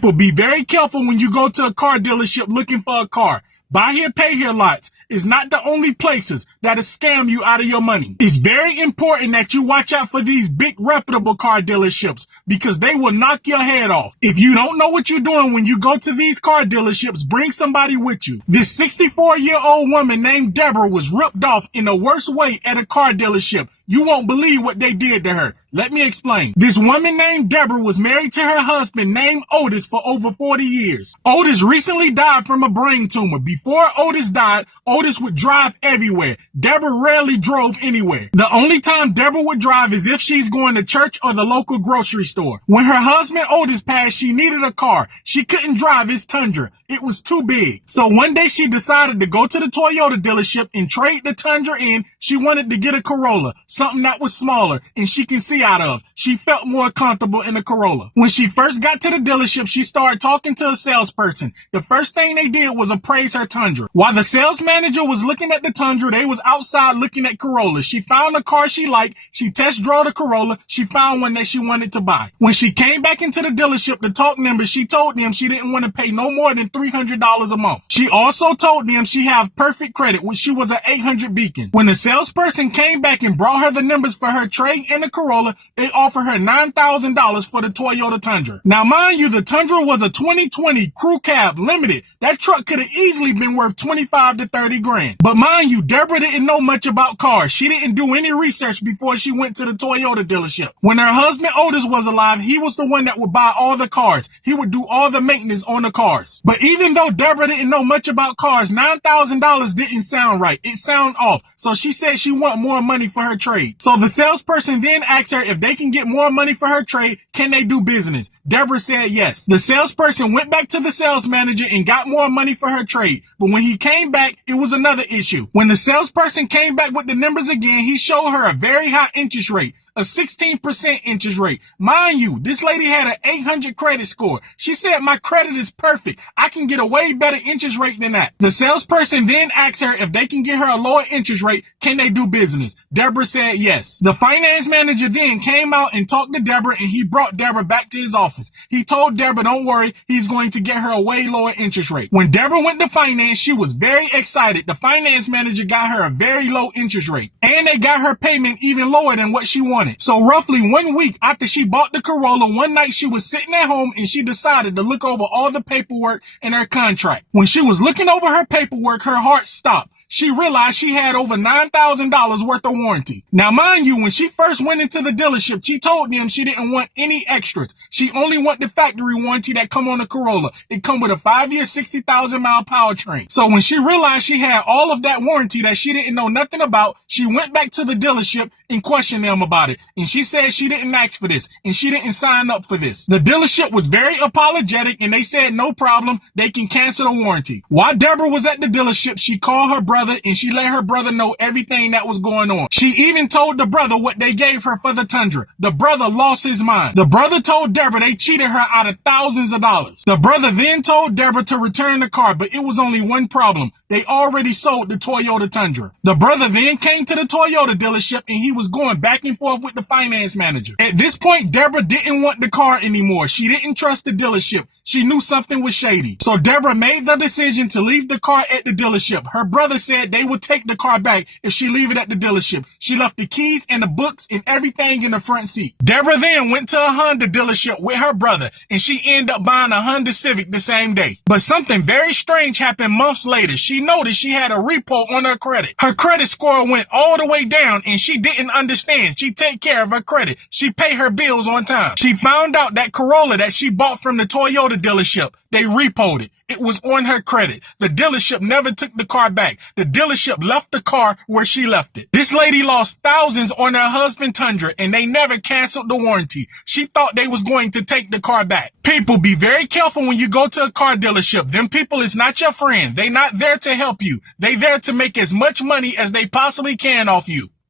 People, be very careful when you go to a car dealership looking for a car. Buy here, pay here lots is not the only places that'll scam you out of your money. It's very important that you watch out for these big reputable car dealerships because they will knock your head off. If you don't know what you're doing when you go to these car dealerships, bring somebody with you. This 64-year-old woman named Deborah was ripped off in the worst way at a car dealership. You won't believe what they did to her. Let me explain. This woman named Deborah was married to her husband named Otis for over 40 years. Otis recently died from a brain tumor. Before Otis died, Otis would drive everywhere. Deborah rarely drove anywhere. The only time Deborah would drive is if she's going to church or the local grocery store. When her husband Otis passed, she needed a car. She couldn't drive his Tundra. It was too big. So one day she decided to go to the Toyota dealership and trade the Tundra in. She wanted to get a Corolla, something that was smaller and she can see out of. She felt more comfortable in a Corolla. When she first got to the dealership, she started talking to a salesperson. The first thing they did was appraise her Tundra. While the sales manager was looking at the Tundra, they was outside looking at Corollas. She found a car she liked. She test drove the Corolla. She found one that she wanted to buy. When she came back into the dealership to talk numbers, she told them she didn't want to pay no more than $300 a month. She also told them she have perfect credit, which she was an 800 Beacon. When the salesperson came back and brought her the numbers for her trade in the Corolla, they offered her $9,000 for the Toyota Tundra. Now, mind you, the Tundra was a 2020 crew cab limited. That truck could have easily been worth 25 to 30 grand. But mind you, Deborah didn't know much about cars. She didn't do any research before she went to the Toyota dealership. When her husband Otis was alive, he was the one that would buy all the cars. He would do all the maintenance on the cars. But even though Deborah didn't know much about cars, $9,000 didn't sound right. It sounded off. So she said she want more money for her trade. So the salesperson then asked her if they can get more money for her trade, can they do business? Deborah said yes. The salesperson went back to the sales manager and got more money for her trade. But when he came back, it was another issue. When the salesperson came back with the numbers again, he showed her a very high interest rate. A 16% interest rate. Mind you, this lady had an 800 credit score. She said, my credit is perfect. I can get a way better interest rate than that. The salesperson then asked her if they can get her a lower interest rate, can they do business? Deborah said yes. The finance manager then came out and talked to Deborah and he brought Deborah back to his office. He told Deborah, don't worry, he's going to get her a way lower interest rate. When Deborah went to finance, she was very excited. The finance manager got her a very low interest rate and they got her payment even lower than what she wanted. So roughly 1 week after she bought the Corolla, one night she was sitting at home and she decided to look over all the paperwork in her contract. When she was looking over her paperwork, her heart stopped. She realized she had over $9,000 worth of warranty. Now, mind you, when she first went into the dealership, she told them she didn't want any extras. She only want the factory warranty that come on the Corolla. It come with a 5-year, 60,000 mile powertrain. So when she realized she had all of that warranty that she didn't know nothing about, she went back to the dealership and questioned them about it. And she said she didn't ask for this and she didn't sign up for this. The dealership was very apologetic and they said no problem, they can cancel the warranty. While Deborah was at the dealership, she called her brother and she let her brother know everything that was going on. She even told the brother what they gave her for the Tundra. The brother lost his mind. The brother told Deborah they cheated her out of thousands of dollars. The brother then told Deborah to return the car, but it was only one problem. They already sold the Toyota Tundra. The brother then came to the Toyota dealership and he was going back and forth with the finance manager. At this point, Deborah didn't want the car anymore. She didn't trust the dealership. She knew something was shady. So Deborah made the decision to leave the car at the dealership. Her brother said they would take the car back if she leave it at the dealership. She left the keys and the books and everything in the front seat. Deborah then went to a Honda dealership with her brother and she ended up buying a Honda Civic the same day. But something very strange happened months later. She noticed she had a repo on her credit. Her credit score went all the way down and she didn't understand. She take care of her credit. She pay her bills on time. She found out that Corolla that she bought from the Toyota dealership, they repoed it. It was on her credit. The dealership never took the car back. The dealership left the car where she left it. This lady lost thousands on her husband Tundra and they never canceled the warranty. She thought they was going to take the car back. People, be very careful when you go to a car dealership. Them people is not your friend. They not there to help you. They there to make as much money as they possibly can off you.